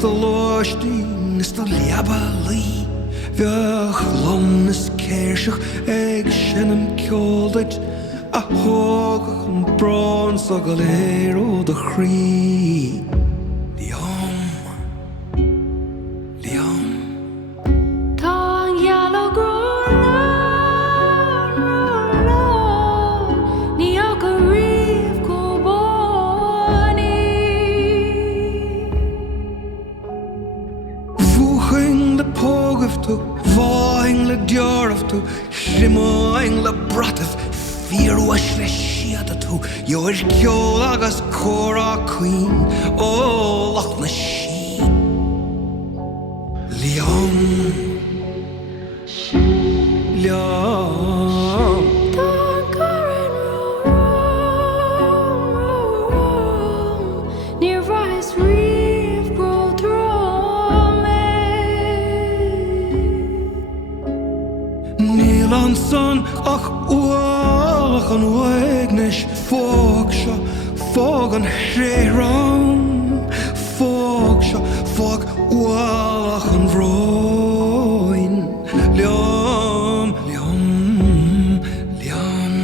the loistin, is the liabali. Vach lomnes kershach, eg shenem kjoldit. A hog and bronze a galero the chree. Vahing le djorftu, shimoing le bratef, fearwash le shiadatu, your kjolagas Cora Queen, oh Loch na she. Leon, Leon. Near Rice Reef grow Son ach uach an wegnish fogsha fog an hreram fogsha fog uach an vroin liam liam liam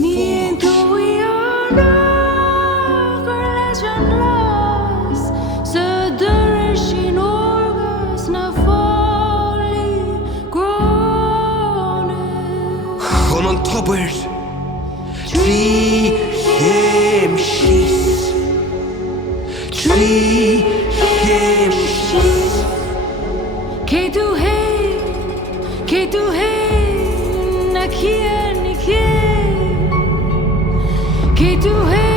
Niento we are not legend lost so durishin orgas na folly on top of it, tree him sheath, tree him sheath. Que tu hey, na kien, que tu hey.